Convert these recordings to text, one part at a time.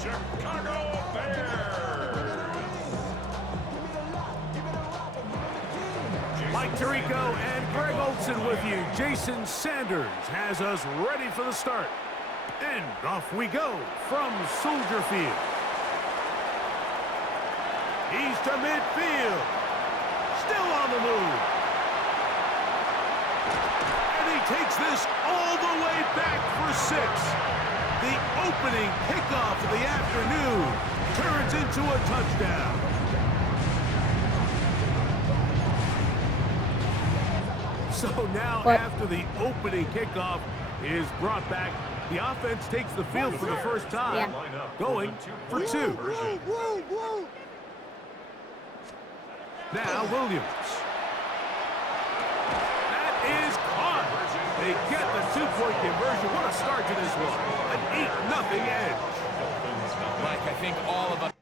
Chicago Bears. Mike Tirico and Greg Olson with you. Jason Sanders has us ready for the start. And off we go from Soldier Field. He's to midfield. Still on the move. And he takes this all the way back for 6. The opening kickoff of the afternoon turns into a touchdown. So now after the opening kickoff is brought back, the offense takes the field for the first time, going for 2. Now Williams. That is caught. They get the 2-point conversion. What a start to this one. An 8-0 edge. Mike, I think all of us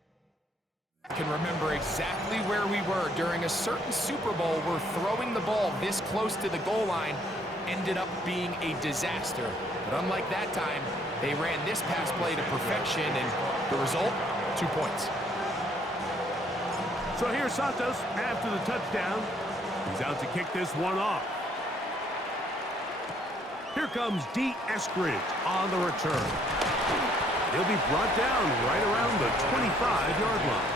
can remember exactly where we were during a certain Super Bowl where throwing the ball this close to the goal line ended up being a disaster. But unlike that time, they ran this pass play to perfection, and the result, 2 points. So here's Santos after the touchdown. He's out to kick this one off. Here comes D. Eskridge on the return. He'll be brought down right around the 25-yard line.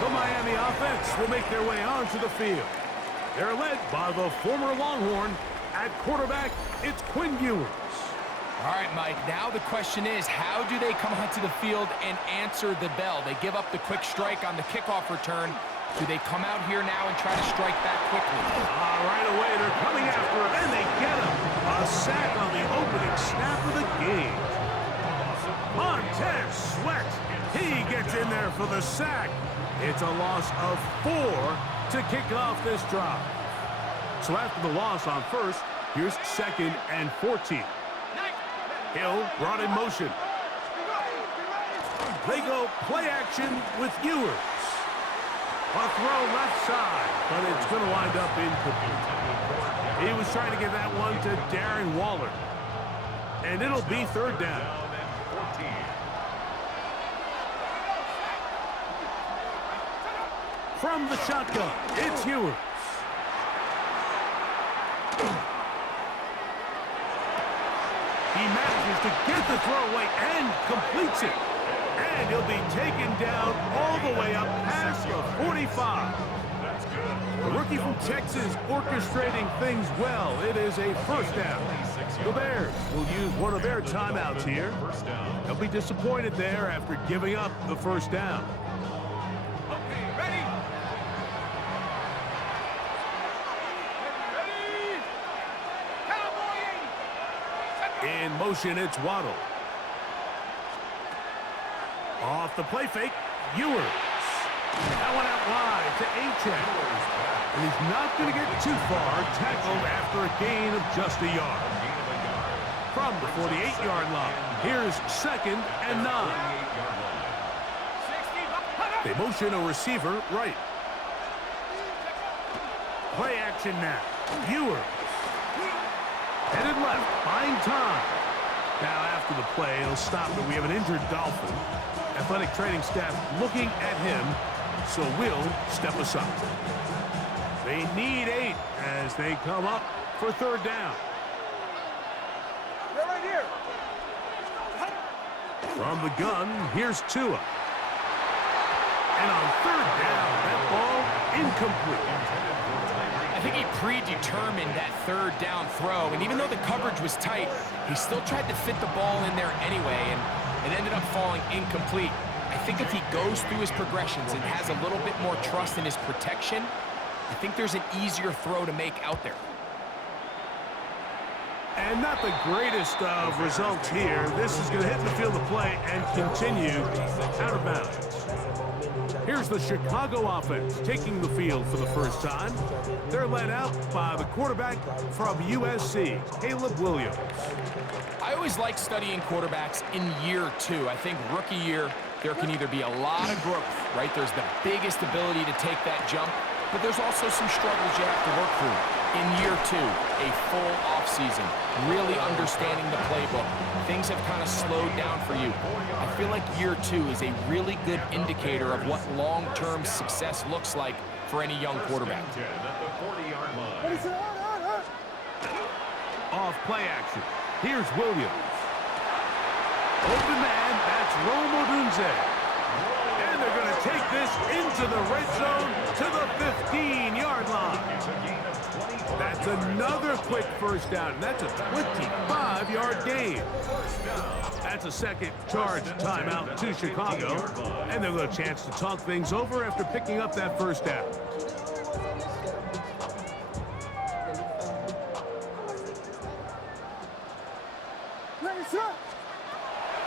The Miami offense will make their way onto the field. They're led by the former Longhorn. At quarterback, it's Quinn Ewers. All right, Mike, now the question is, how do they come onto the field and answer the bell? They give up the quick strike on the kickoff return. Do they come out here now and try to strike back quickly? Right away, they're coming after him, and they get him. A sack on the opening snap of the game. Montez Sweat, he gets in there for the sack. It's a loss of 4 to kick off this drive. So after the loss on first, here's 2nd and 14. Hill brought in motion. They go play action with Ewers. A throw left side, but it's going to wind up incomplete. He was trying to get that one to Darren Waller. And it'll be 3rd down. From the shotgun, it's Ewers. He manages to get the throw away and completes it. And he'll be taken down all the way up past the 45. The rookie from Texas orchestrating things well. It is a 1st down. The Bears will use one of their timeouts here. They'll be disappointed there after giving up the 1st down. In motion, it's Waddle. Off the play fake, Ewers. That one out wide to A-Check. And he's not going to get too far, tackled after a gain of just a yard. From the 48-yard line, here's 2nd and 9. They motion a receiver right. Play action now. Ewers. Headed left, buying time. Now after the play, he'll stop it. We have an injured Dolphin. Athletic training staff looking at him, so we'll step aside. They need 8 as they come up for 3rd down. They're right here. From the gun, here's Tua. And on 3rd down, that ball incomplete. I think he predetermined that 3rd down throw, and even though the coverage was tight, he still tried to fit the ball in there anyway, and it ended up falling incomplete. I think if he goes through his progressions and has a little bit more trust in his protection, I think there's an easier throw to make out there. And not the greatest of results here. This is going to hit the field of play and continue out of bounds. Here's the Chicago offense taking the field for the first time. They're led out by the quarterback from USC, Caleb Williams. I always like studying quarterbacks in year 2. I think rookie year, there can either be a lot of growth, right? There's the biggest ability to take that jump, but there's also some struggles you have to work through. In year 2, a full offseason, really understanding the playbook. Things have kind of slowed down for you. I feel like year 2 is a really good indicator of what long-term success looks like for any young quarterback. Off play action. Here's Williams. Open man, that's Rome Odunze. And they're going to take this into the red zone to the 15-yard line. That's another quick first down, and that's a 25-yard gain. That's a second charge timeout to Chicago, and they'll get a chance to talk things over after picking up that first down.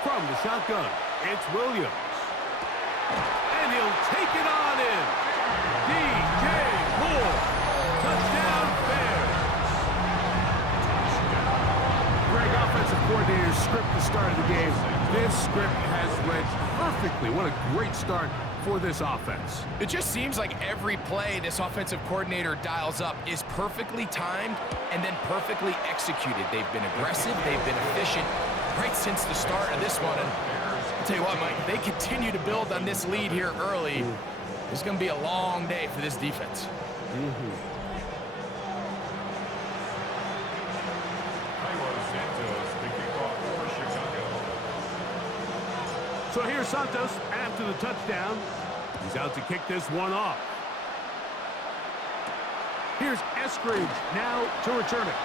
From the shotgun, it's Williams. And he'll take it on in. DJ Moore. Touchdown, Bears. Greg, offensive coordinator's script to start of the game. This script has read perfectly. What a great start for this offense. It just seems like every play this offensive coordinator dials up is perfectly timed and then perfectly executed. They've been aggressive, they've been efficient right since the start of this one. And I'll tell you what, Mike, if they continue to build on this lead here early, it's going to be a long day for this defense. So here's Santos after the touchdown. He's out to kick this one off. Here's Eskridge now to return it.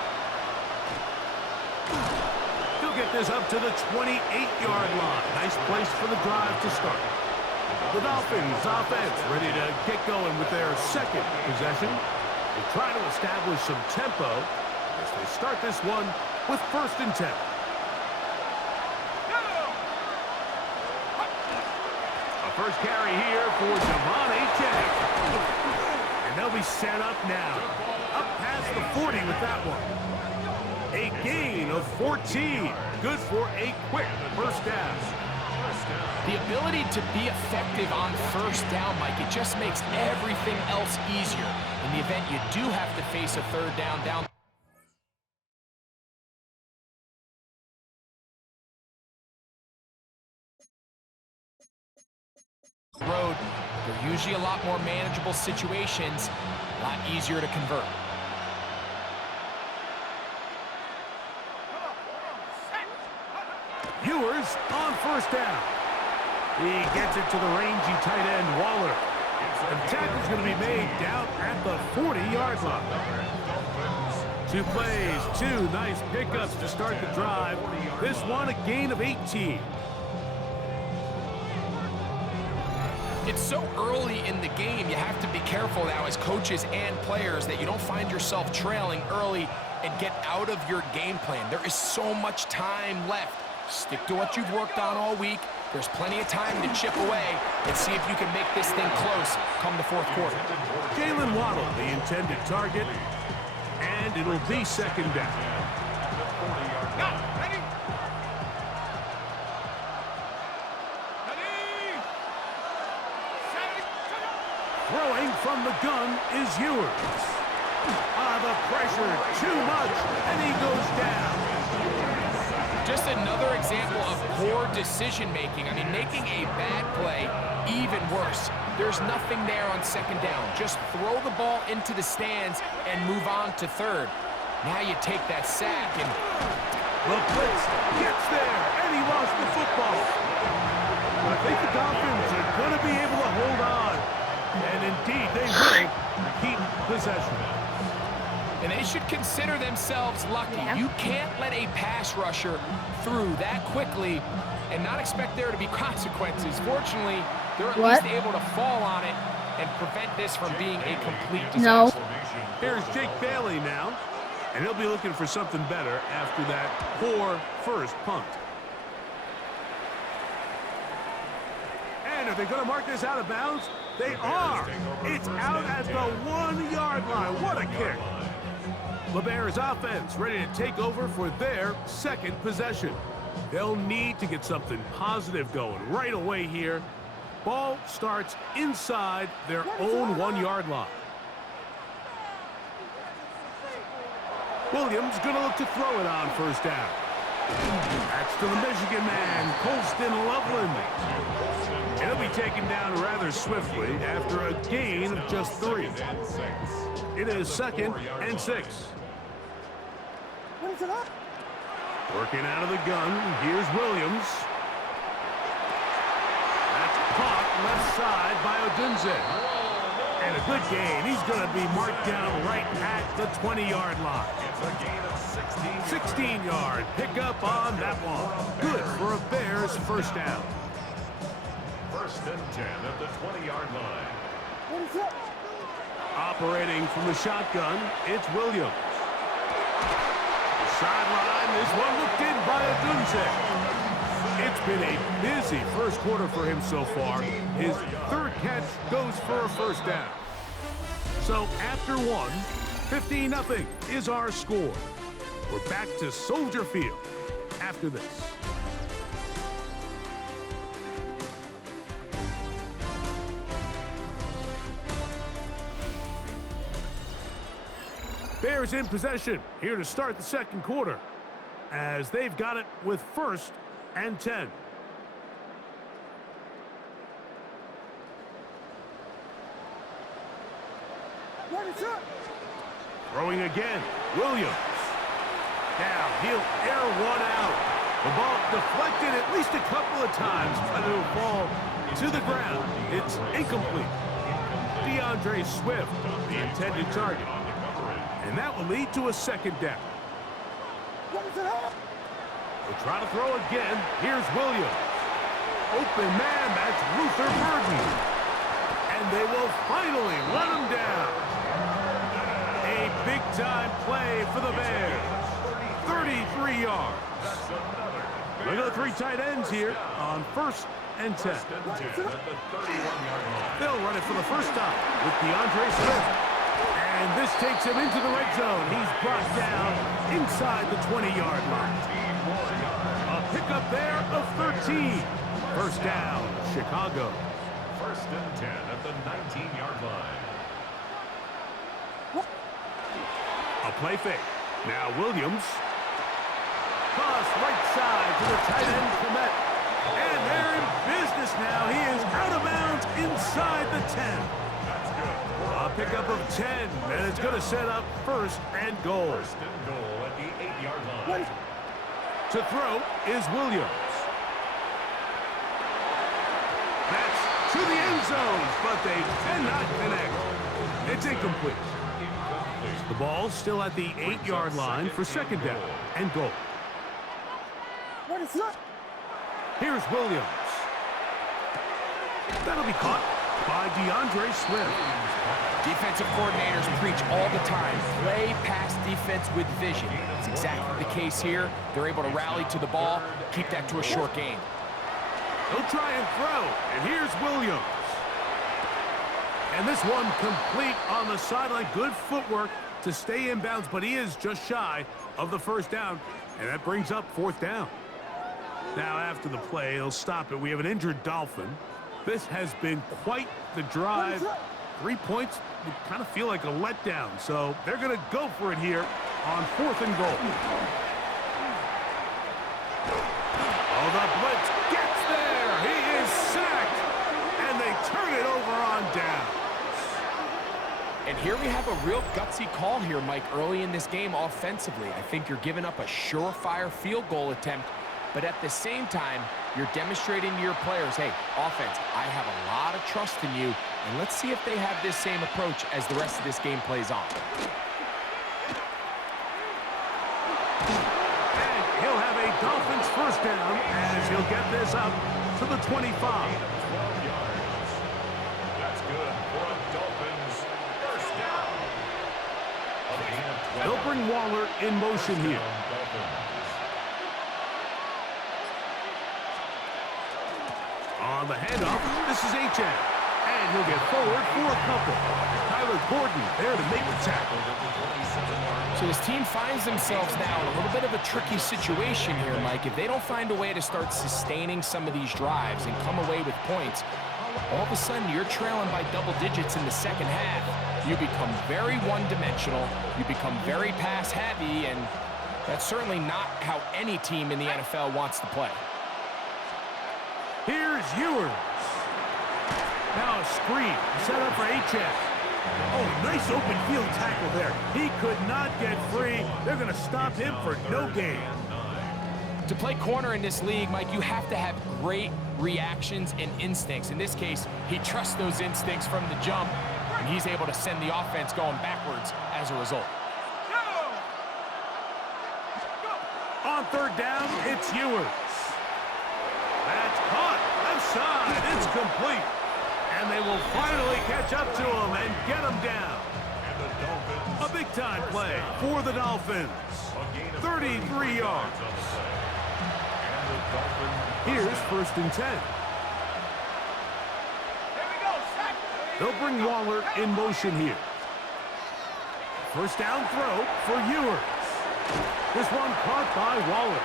He'll get this up to the 28-yard line. Nice place for the drive to start. The Dolphins offense ready to get going with their second possession. They try to establish some tempo as they start this one with 1st and 10. First carry here for Devon Achane. And they'll be set up now. Up past the 40 with that one. A gain of 14. Good for a quick first down. The ability to be effective on first down, Mike, it just makes everything else easier. In the event you do have to face a 3rd down road, they're usually a lot more manageable situations, a lot easier to convert. Ewers on first down. He gets it to the rangy tight end, Waller. And the tackle's going to be made down at the 40-yard line. 2 plays, 2 nice pickups to start the drive. This one, a gain of 18. It's so early in the game, you have to be careful now as coaches and players that you don't find yourself trailing early and get out of your game plan. There is so much time left. Stick to what you've worked on all week. There's plenty of time to chip away and see if you can make this thing close come the 4th quarter. Jalen Waddle, the intended target, and it'll be 2nd down. Throwing from the gun is Ewers. The pressure, too much, and he goes down. Just another example of poor decision-making. I mean, making a bad play even worse. There's nothing there on 2nd down. Just throw the ball into the stands and move on to 3rd. Now you take that sack and... The blitz gets there, and he lost the football. But I think the Dolphins are going to be able to hold on. And indeed, they will keep possession. And they should consider themselves lucky. You can't let a pass rusher through that quickly and not expect there to be consequences. Fortunately, they're at least able to fall on it and prevent this from being a complete disaster. Here's Jake Bailey now, and he'll be looking for something better after that poor first punt. And are they going to mark this out of bounds? They are. It's out at the 1-yard line. What a kick. The Bears offense ready to take over for their 2nd possession. They'll need to get something positive going right away here. Ball starts inside their own 1-yard line. Williams going to look to throw it on first down. That's to the Michigan man, Colston Loveland. He'll be taken down rather swiftly after a gain of just 3. It is 2nd and 6. Working out of the gun, here's Williams. That's caught left side by Odunze. And a good gain. He's going to be marked down right at the 20-yard line. 16-yard pickup on that one. Good for a Bears first down. 1st and 10 at the 20-yard line. Operating from the shotgun, it's Williams. The sideline, this one looked in by Odunze. It's been a busy first quarter for him so far. His 3rd catch goes for a first down. So after 1, 15-0 is our score. We're back to Soldier Field after this. Bears in possession here to start the 2nd quarter as they've got it with 1st and 10. Throwing again, Williams. Now he'll air one out. The ball deflected at least a couple of times, but it'll fall to the ground. It's incomplete. DeAndre Swift, the intended target. And that will lead to a 2nd down. We'll try to throw again. Here's Williams. Open man, that's Luther Burden. And they will finally run him down. A big-time play for the Bears. 33 yards. Look at the 3 tight ends here on 1st and 10. They'll run it for the first time with DeAndre Swift. And this takes him into the red zone. He's brought down inside the 20-yard line. A pickup there of 13. First down, Chicago. 1st and 10 at the 19-yard line. A play fake. Now Williams. Cross right side to the tight end, Clement. And they're in business now. He is out of bounds inside the 10. A pickup of 10, and it's going to set up 1st and goal. 1st and goal at the 8-yard line. To throw is Williams. That's to the end zone, but they cannot connect. It's incomplete. The ball still at the 8-yard line for 2nd down and goal. Here's Williams. That'll be caught by DeAndre Swift. Defensive coordinators preach all the time, play pass defense with vision. It's exactly the case here. They're able to rally to the ball, keep that to a short game. He'll try and throw, and here's Williams. And this one complete on the sideline. Good footwork to stay in bounds, but he is just shy of the first down, and that brings up 4th down. Now after the play, he'll stop it. We have an injured Dolphin. This has been quite the drive. 3 points would kind of feel like a letdown, so they're going to go for it here on 4th and goal. Oh, the blitz gets there. He is sacked, and they turn it over on down. And here we have a real gutsy call here, Mike, early in this game offensively. I think you're giving up a surefire field goal attempt, but at the same time, you're demonstrating to your players, hey, offense, I have a lot of trust in you, and let's see if they have this same approach as the rest of this game plays on. And he'll have a Dolphins first down as he'll get this up to the 25. 12 yards. That's good for a Dolphins first down. They'll bring Waller in motion here. On the handoff, this is H.M. And he'll get forward for a couple. Tyler Gordon there to make the tackle. So this team finds themselves now in a little bit of a tricky situation here, Mike. If they don't find a way to start sustaining some of these drives and come away with points, all of a sudden you're trailing by double digits in the second half. you become very one-dimensional, you become very pass-heavy, and that's certainly not how any team in the NFL wants to play. Here's Ewers. Now a screen set up for H.F. Oh, nice open field tackle there. He could not get free. They're going to stop him for no gain. To play corner in this league, Mike, you have to have great reactions and instincts. In this case, he trusts those instincts from the jump, and he's able to send the offense going backwards as a result. On third down, it's Ewers. That's caught. Left side. It's complete. And they will finally catch up to him and get him down. A big-time play for the Dolphins. 33 yards. Here's 1st and 10. They'll bring Waller in motion here. First down throw for Ewers. This one caught by Waller.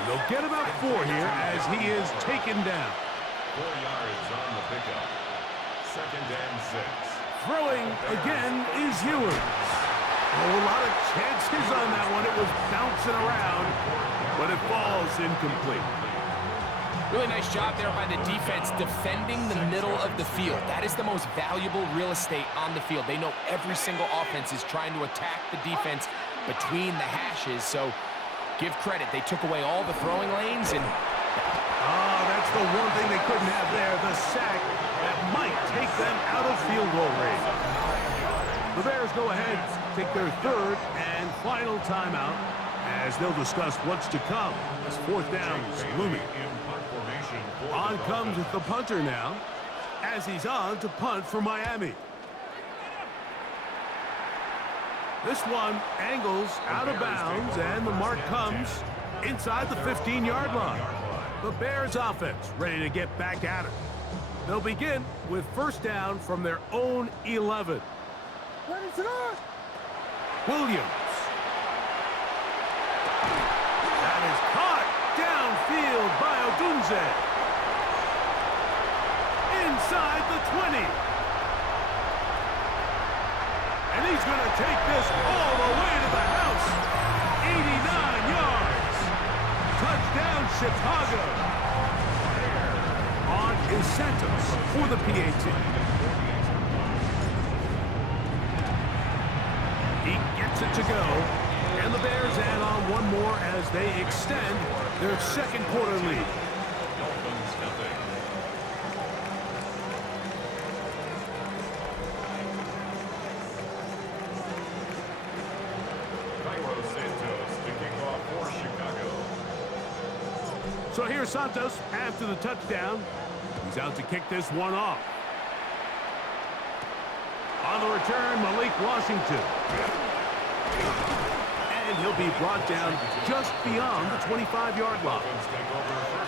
And they'll get about 4 here as he is taken down. 4 yards on the pickup. 2nd and 6. Throwing again is Ewers. Oh, a lot of chances on that one. It was bouncing around, but it falls incomplete. Really nice job there by the defense defending the middle of the field. That is the most valuable real estate on the field. They know every single offense is trying to attack the defense between the hashes, so give credit. They took away all the throwing lanes, and that's the one thing they couldn't have there, the sack that might take them out of field goal range. The Bears go ahead, take their 3rd and final timeout as they'll discuss what's to come as 4th down is looming. On comes the punter now as he's on to punt for Miami. This one angles out of bounds, and the mark comes inside the 15-yard line. The Bears offense ready to get back at it. They'll begin with 1st down from their own 11. Williams. That is caught downfield by Odunze. Inside the 20. And he's going to take this all the way to the house. 89 yards. Touchdown, Chicago. On is Santos for the PAT. He gets it to go. And the Bears add on one more as they extend their 2nd quarter lead. Dolphins nothing. Santos to kick off for Chicago. So here's Santos after the touchdown. He's out to kick this one off. On the return, Malik Washington. And he'll be brought down just beyond the 25-yard line.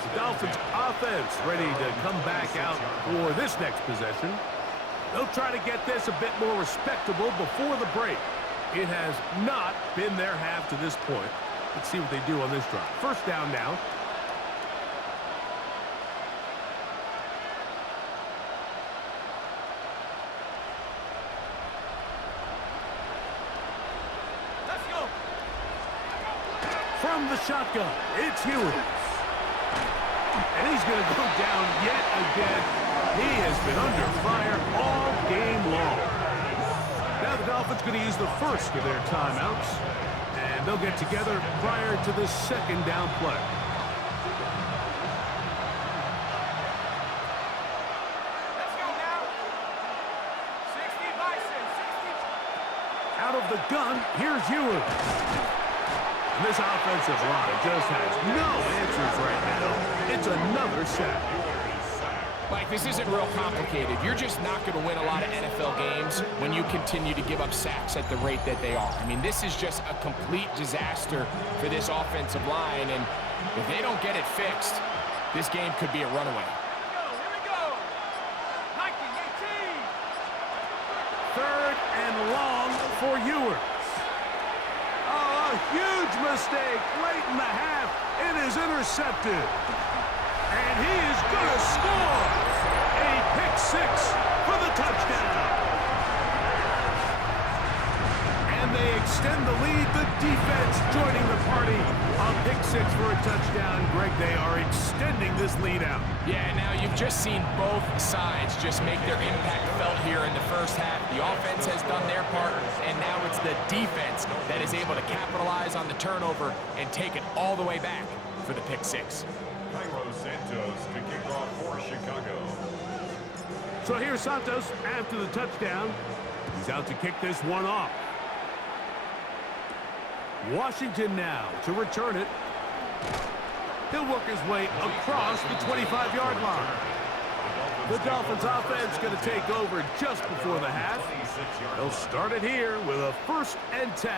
The Dolphins offense ready to come back out for this next possession. They'll try to get this a bit more respectable before the break. It has not been their half to this point. Let's see what they do on this drive. 1st down now. Let's go. From the shotgun, it's Ewers. And he's going to go down yet again. He has been under fire all game long. Now the Dolphins going to use the 1st of their timeouts, and they'll get together prior to the 2nd down play. Let's go now. 60 Bison, 60. Out of the gun, here's Ewers. And this offensive line just has no answers right now. It's another sack. Mike, this isn't real complicated. You're just not going to win a lot of NFL games when you continue to give up sacks at the rate that they are. I mean, this is just a complete disaster for this offensive line, and if they don't get it fixed, this game could be a runaway. Here we go. 19-18. 3rd and long for Ewers. Oh, a huge mistake late in the half. It is intercepted. And he is going to score a pick 6 for the touchdown. And they extend the lead. The defense joining the party. A pick six for a touchdown. Greg, they are extending this lead out. Yeah, now you've just seen both sides just make their impact felt here in the first half. The offense has done their part, and now it's the defense that is able to capitalize on the turnover and take it all the way back for the pick six. Cairo Santos to kick off for Chicago. So here's Santos after the touchdown. He's out to kick this one off. Washington now to return it. He'll work his way across the 25-yard line. The Dolphins offense going to take over just before the half. They'll start it here with a 1st and 10.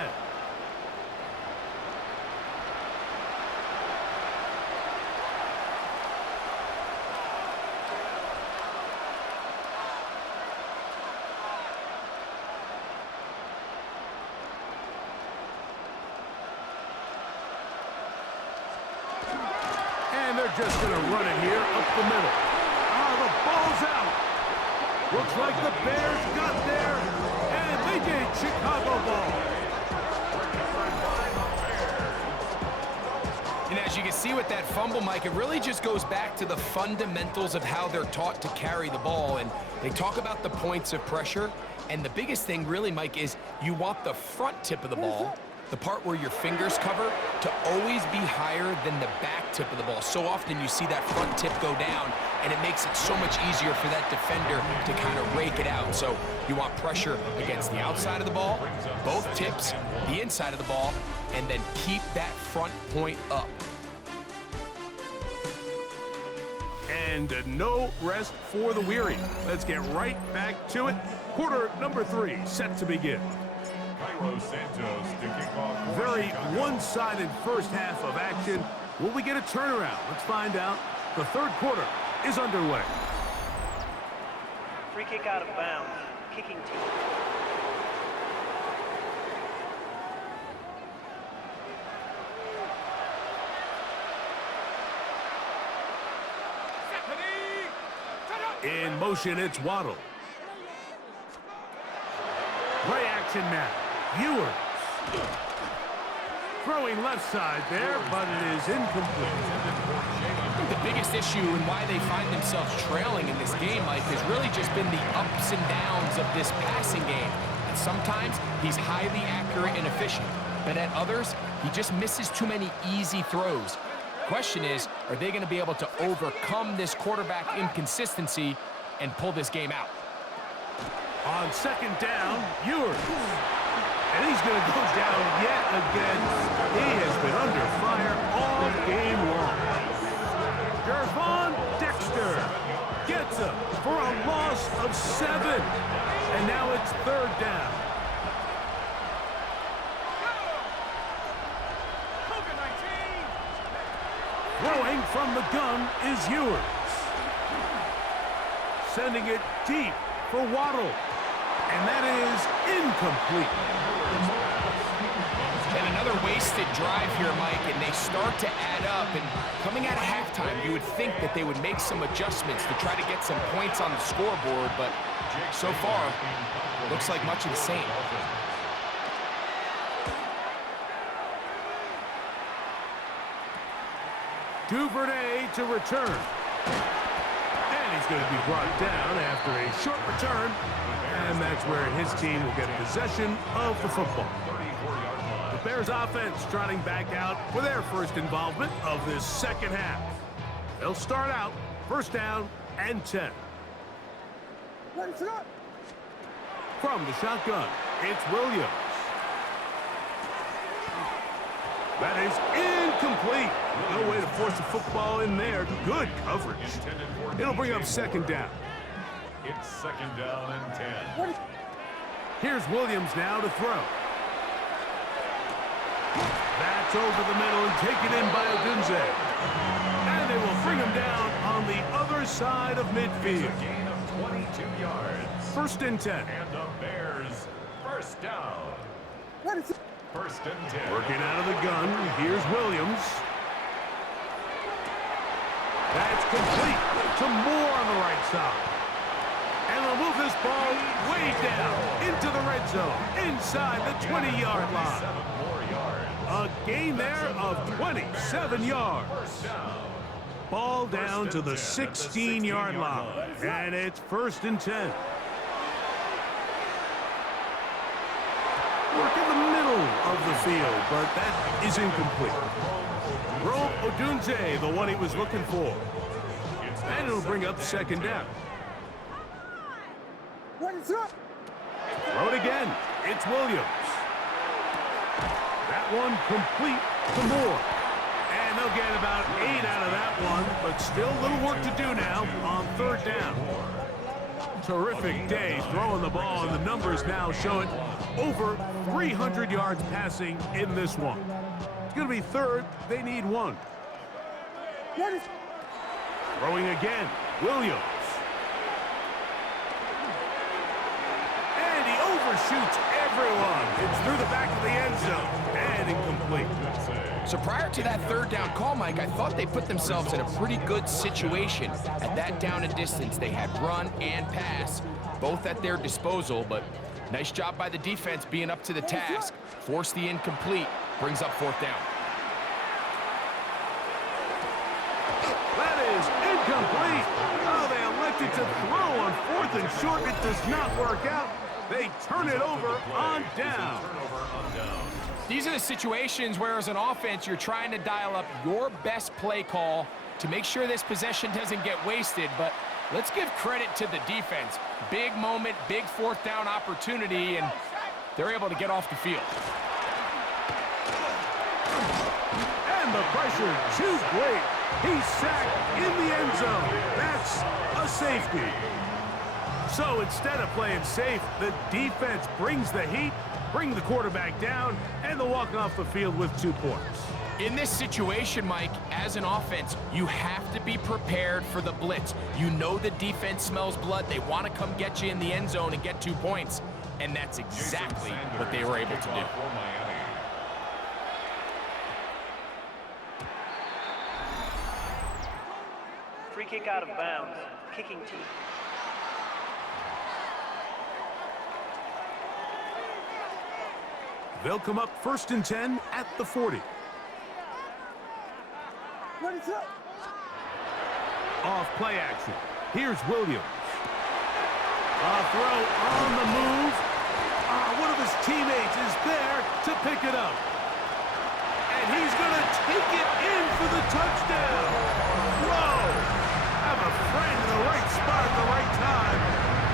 And they're just going to run it here up the middle. Oh, the ball's out. Looks like the Bears got there, and they did. Chicago ball. And as you can see with that fumble, Mike, it really just goes back to the fundamentals of how they're taught to carry the ball. And they talk about the points of pressure. And the biggest thing really, Mike, is you want the front tip of the ball, the part where your fingers cover, to always be higher than the back tip of the ball. So often you see that front tip go down, and it makes it so much easier for that defender to kind of rake it out. So you want pressure against the outside of the ball, both tips, the inside of the ball, and then keep that front point up. And no rest for the weary. Let's get right back to it. Quarter number 3 set to begin. Cairo Santos to kick off for Very Chicago. one-sided first half of action. Will we get a turnaround? Let's find out. The third quarter is underway. Free kick out of bounds. Kicking team. In motion, it's Waddle. Play action now. Ewers. Throwing left side there, but it is incomplete. I think the biggest issue and why they find themselves trailing in this game, Mike, has really just been the ups and downs of this passing game. And sometimes he's highly accurate and efficient, but at others, he just misses too many easy throws. Question is, are they going to be able to overcome this quarterback inconsistency and pull this game out? On second down, Ewers. And he's going to go down yet again. He has been under fire all game long. Gervon Dexter gets him for a loss of 7. And now it's third down. Throwing from the gun is Ewers. Sending it deep for Waddle. And that is incomplete. And another wasted drive here, Mike, and they start to add up. And coming out of halftime, you would think that they would make some adjustments to try to get some points on the scoreboard, but so far, looks like much of the same. Duvernay to return. And he's going to be brought down after a short return. And that's where his team will get possession of the football. The Bears offense trotting back out for their first involvement of this second half. They'll start out first down and 10. From the shotgun, it's Williams. That is incomplete. No way to force the football in there. Good coverage. It'll bring up second down. It's second down and 10. Here's Williams now to throw. That's over the middle and taken in by Odunze. And they will bring him down on the other side of midfield. A gain of 22 yards. First and 10. And the Bears first down. First and 10. Working out of the gun. Here's Williams. That's complete to Moore on the right side. And they'll move this ball way down into the red zone, inside the 20-yard line. 7 more yards. A gain there of 27 yards. First down. Ball down to the 16-yard line. And it's 1st and 10. Work in the middle of the field, but that is incomplete. Rome Odunze, the one he was looking for. And it'll bring up 2nd down. Throw it again. It's Williams. That one complete to Moore. And they'll get about 8 out of that one, but still a little work to do now on 3rd down. Terrific day throwing the ball, and the numbers now show it over 300 yards passing in this one. It's going to be 3rd. They need 1. Throwing again. Williams. And he overshoots everyone. It's through the back of the end zone and incomplete. So prior to that 3rd down call, Mike, I thought they put themselves in a pretty good situation. At that down and distance, they had run and pass, both at their disposal, but nice job by the defense being up to the task. Force the incomplete, brings up 4th down. That is incomplete. Oh, they elected to throw on 4th and short. It does not work out. They turn it over on down. These are the situations where, as an offense, you're trying to dial up your best play call to make sure this possession doesn't get wasted. But let's give credit to the defense. Big moment, big 4th down opportunity, and they're able to get off the field. And the pressure too great. He's sacked in the end zone. That's a safety. So instead of playing safe, the defense brings the heat, bring the quarterback down, and they'll walk off the field with 2 points. In this situation, Mike, as an offense, you have to be prepared for the blitz. You know the defense smells blood. They want to come get you in the end zone and get 2 points, and that's exactly what they were able to do. Free kick out of bounds. Kicking team. They'll come up 1st and 10 at the 40. Off play action. Here's Williams. A throw on the move. One of his teammates is there to pick it up. And he's going to take it in for the touchdown. Whoa! Have a friend in the right spot at the right time.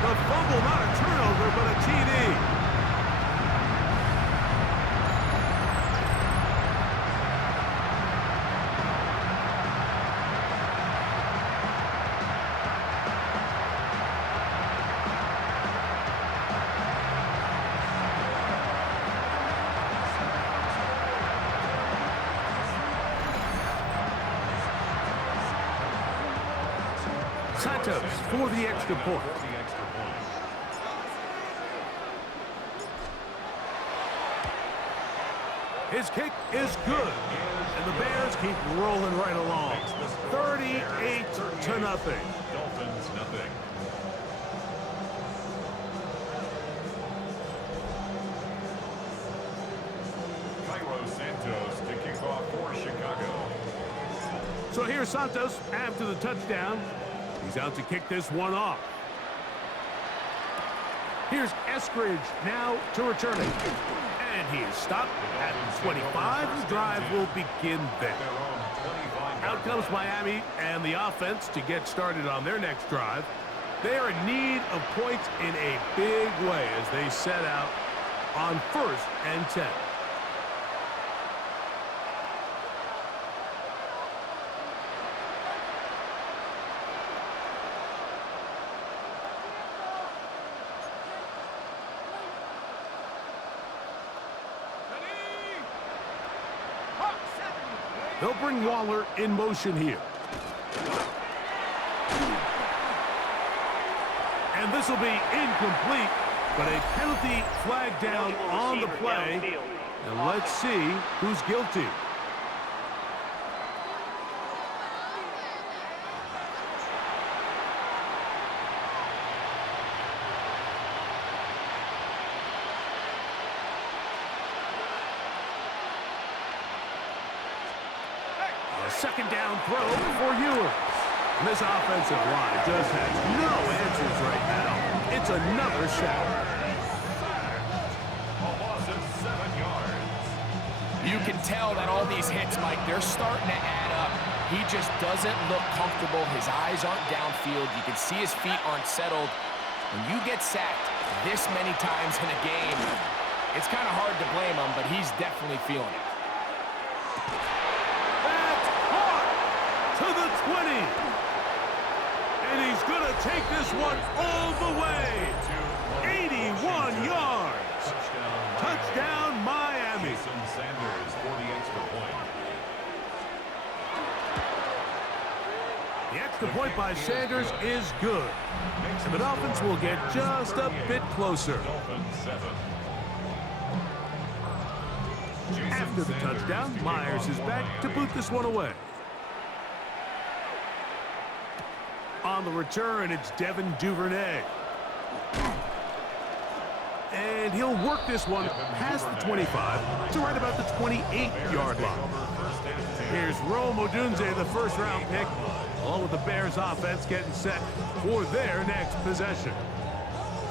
The fumble, not a turnover, but a TD. Santos for the extra point. His kick is good, and the Bears keep rolling right along. 38-0. Dolphins, nothing. Cairo Santos to kick off for Chicago. So here's Santos after the touchdown. He's out to kick this one off. Here's Eskridge now to return it. And he is stopped at 25. The drive will begin there. Out comes Miami and the offense to get started on their next drive. They are in need of points in a big way as they set out on 1st and 10. They'll bring Waller in motion here. And this will be incomplete, but a penalty flag down on the play. And let's see who's guilty. second down throw for Ewers. And this offensive line just has no answers right now. It's another sack. A loss of 7 yards. You can tell that all these hits, Mike, they're starting to add up. He just doesn't look comfortable. His eyes aren't downfield. You can see his feet aren't settled. When you get sacked this many times in a game, it's kind of hard to blame him, but he's definitely feeling it. That's caught to the 20. And he's going to take this one all the way. 81 yards. Touchdown, Miami. Jason Sanders for the extra point. The extra point by Sanders is good. And the Dolphins will get just a bit closer. Dolphins 7. After the touchdown, Myers is back to boot this one away. On the return, it's Devin Duvernay. And he'll work this one past the 25 to right about the 28-yard line. Here's Rome Odunze, the first-round pick, along with the Bears offense getting set for their next possession.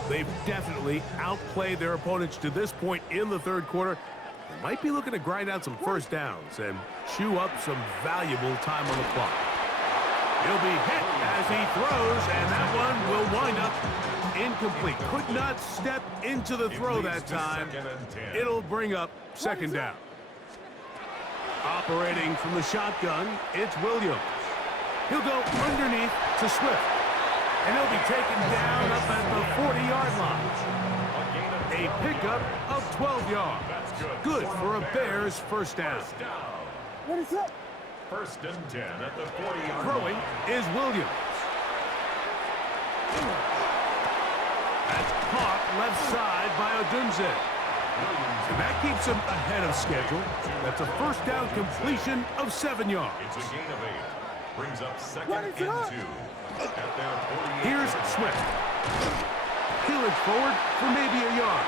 They've definitely outplayed their opponents to this point in the third quarter. They might be looking to grind out some first downs and chew up some valuable time on the clock. He'll be hit as he throws, and that one will wind up incomplete. Could not step into the throw that time. It'll bring up second down. Operating from the shotgun, it's Williams. He'll go underneath to Swift, and he'll be taken down up at the 40-yard line. A pickup of 12 yards. Good for a Bears first down. What is up? First and 10 at the 40-yard Throwing line. is Williams. That's caught left side by Odunze. And that keeps him ahead of schedule. That's a first down completion of 7 yards. It's a gain of 8. Brings up second and 2. At their 48. Here's Swift. He'll it forward for maybe a yard.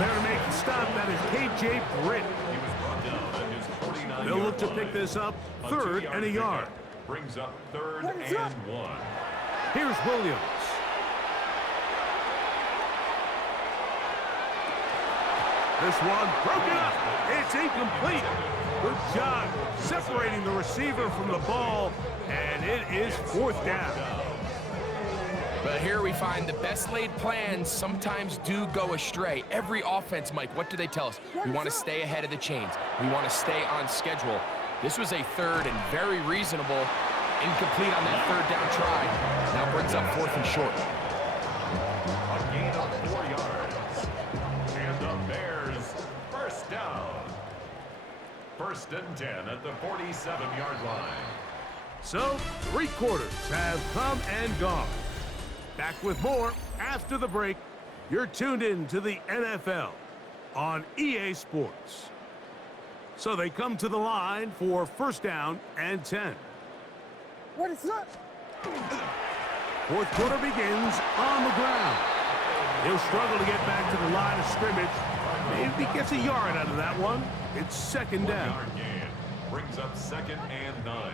There to make the stop, that is K.J. Britt. He was brought down at his 49-yard They'll look to line. pick this up A third 2-yard and a yard. pickup brings up third and 1. Here's Williams. This one broken up. It's incomplete. Good job separating the receiver from the ball, and it is fourth down. But here we find the best laid plans sometimes do go astray. Every offense, Mike, what do they tell us? We want to stay ahead of the chains. We want to stay on schedule. This was a third and very reasonable. Incomplete on that third down try. Now brings up fourth and short. A gain of 4 yards. And the Bears first down. First and 10 at the 47-yard line. So, 3 quarters have come and gone. Back with more after the break. You're tuned in to the NFL on EA Sports. So they come to the line for first down and 10. What is up? Fourth quarter begins on the ground. He'll struggle to get back to the line of scrimmage. Maybe he gets a yard out of that one. It's second down. 1-yard gain brings up second and 9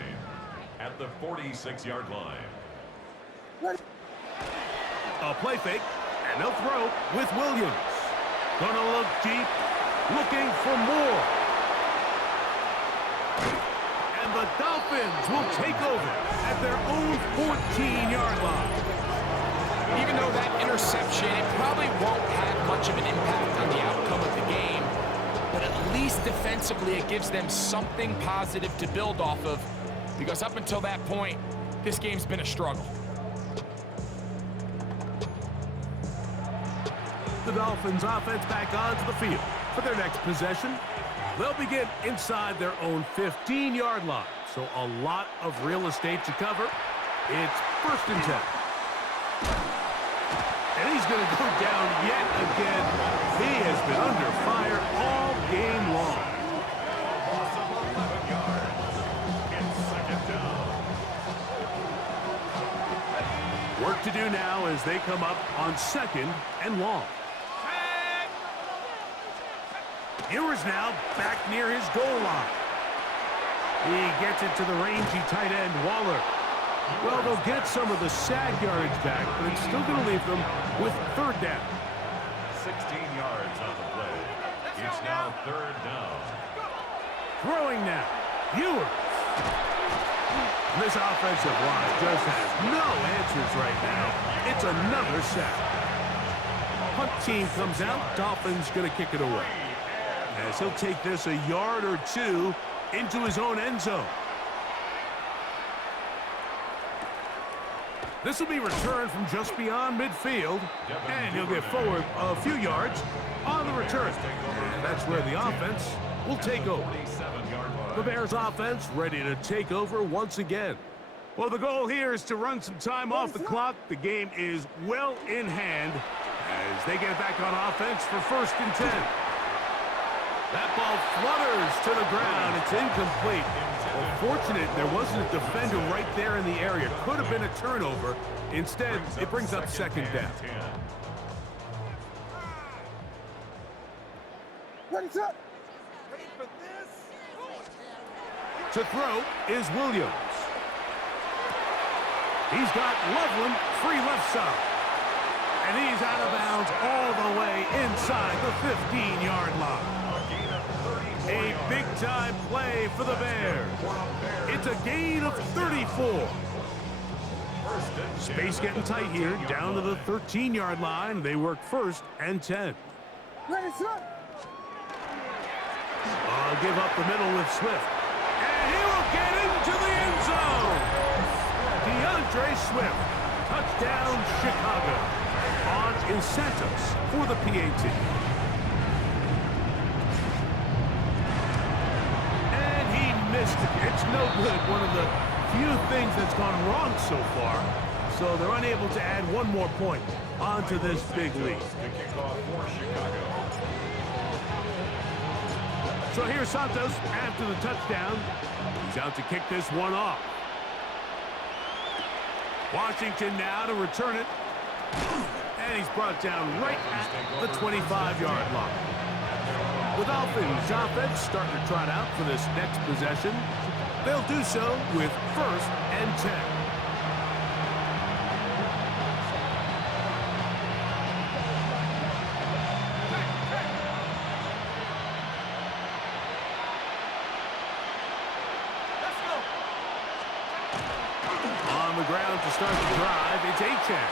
at the 46-yard line. A play fake, and they'll throw with Williams. Gonna look deep, looking for more. And the Dolphins will take over at their own 14-yard line. Even though that interception, it probably won't have much of an impact on the outcome of the game, but at least defensively it gives them something positive to build off of, because up until that point, this game's been a struggle. The Dolphins offense back onto the field for their next possession. They'll begin inside their own 15-yard line, so a lot of real estate to cover. It's first and 10. And he's going to go down yet again. He has been under fire all game long. Loss of 11 yards. It's second down. Work to do now as they come up on second and long. Ewers now back near his goal line. He gets it to the rangy tight end, Waller. Well, they'll get some of the sack yardage back, but it's still going to leave them with third down. 16 yards on the play. It's now third down. Throwing now. Ewers. This offensive line just has no answers right now. It's another sack. Punt team comes out. Dolphins going to kick it away. As he'll take this a yard or two into his own end zone. This will be returned from just beyond midfield, and he'll get forward a few yards on the return. And that's where the offense will take over. The Bears offense ready to take over once again. Well, the goal here is to run some time off the clock. The game is well in hand as they get back on offense for 1st and 10. That ball flutters to the ground. It's incomplete. Well, fortunate there wasn't a defender right there in the area. Could have been a turnover. Instead, it brings up 2nd down. Ready, set. To throw is Williams. He's got Loveland free left side. And he's out of bounds all the way inside the 15-yard line. A big-time play for the Bears. It's a gain of 34. Space getting tight here, down to the 13-yard line. They work 1st and 10. Ready, set. I'll give up the middle with Swift. And he will get into the end zone. DeAndre Swift, touchdown Chicago. On is Santos for the PAT. And he missed it. It's no good. One of the few things that's gone wrong so far. So they're unable to add one more point onto this big lead. So here's Santos after the touchdown. He's out to kick this one off. Washington now to return it. And he's brought down right at the 25-yard line. The Dolphins offense starting to trot out for this next possession. They'll do so with 1st and 10. On the ground to start the drive, it's Achane.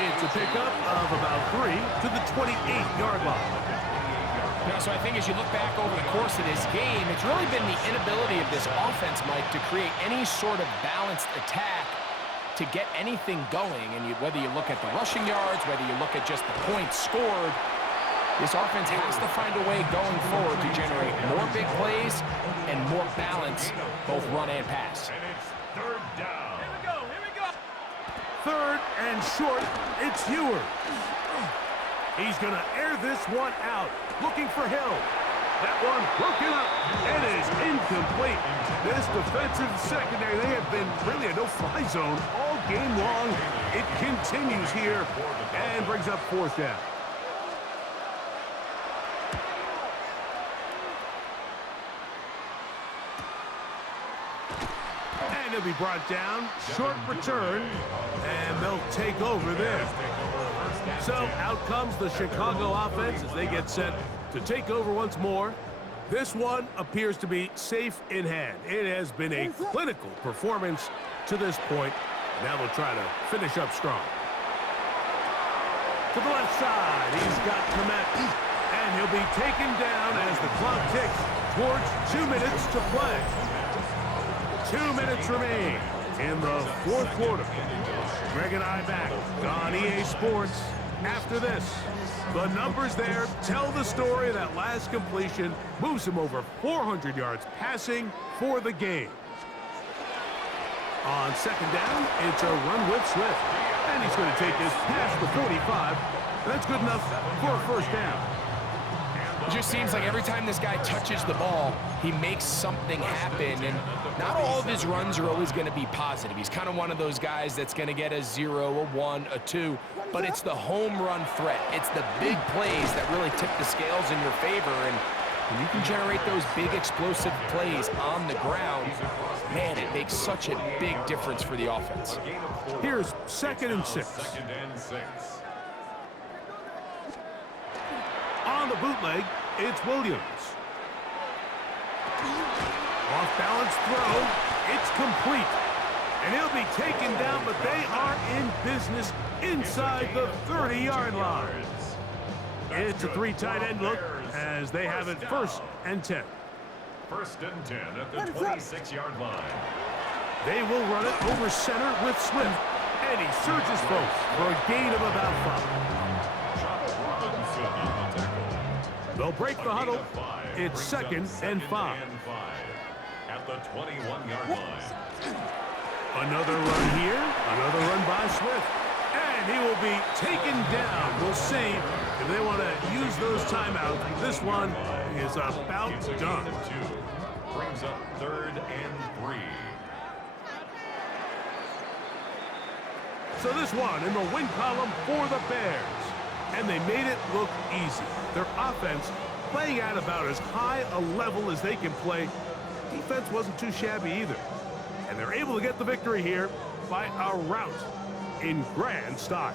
It's a pickup of about 3 to the 28-yard line. Now, so I think as you look back over the course of this game, it's really been the inability of this offense, Mike, to create any sort of balanced attack to get anything going. And whether you look at the rushing yards, whether you look at just the points scored, this offense has to find a way going forward to generate more big plays and more balance, both run and pass. And it's third down. Here we go. 3rd and short, it's Ewers. He's going to air this one out, looking for Hill. That one broken up and is incomplete. This defensive secondary, they have been really a no-fly zone all game long. It continues here and brings up 4th down. And he'll be brought down, short return, and they'll take over there. So out comes the Chicago offense as they get set to take over once more. This one appears to be safe in hand. It has been a clinical performance to this point. Now they'll try to finish up strong. To the left side, he's got Komet, and he'll be taken down as the clock ticks towards 2 minutes to play. 2 minutes remain in the 4th quarter. Greg and I back on EA Sports after this. The numbers there tell the story. That last completion moves him over 400 yards passing for the game. On 2nd down, it's a run with Swift. And he's going to take this past the 45. That's good enough for a 1st down. It just seems like every time this guy touches the ball, he makes something happen, and not all of his runs are always going to be positive. He's kind of one of those guys that's going to get a 0, a 1, a 2, but it's the home run threat. It's the big plays that really tip the scales in your favor, and When you can generate those big explosive plays on the ground, man, it makes such a big difference for the offense. Here's 2nd and 6. Second and 6. On the bootleg, it's Williams. Off-balance throw. It's complete. And he'll be taken down, but they are in business inside the 30-yard line. It's a 3 tight end look as they have it 1st and 10. 1st and 10 at the 26-yard line. They will run it over center with Swift. And he surges folks for a gain of about 5. They'll break the huddle. It's 2nd and 5. At the 21-yard line. Another run here. Another run by Swift. And he will be taken down. We'll see if they want to use those timeouts. This one is about done. Brings up 3rd and 3. So this one in the win column for the Bears. And they made it look easy. Their offense playing at about as high a level as they can play. Defense wasn't too shabby either. And they're able to get the victory here by a rout in grand style.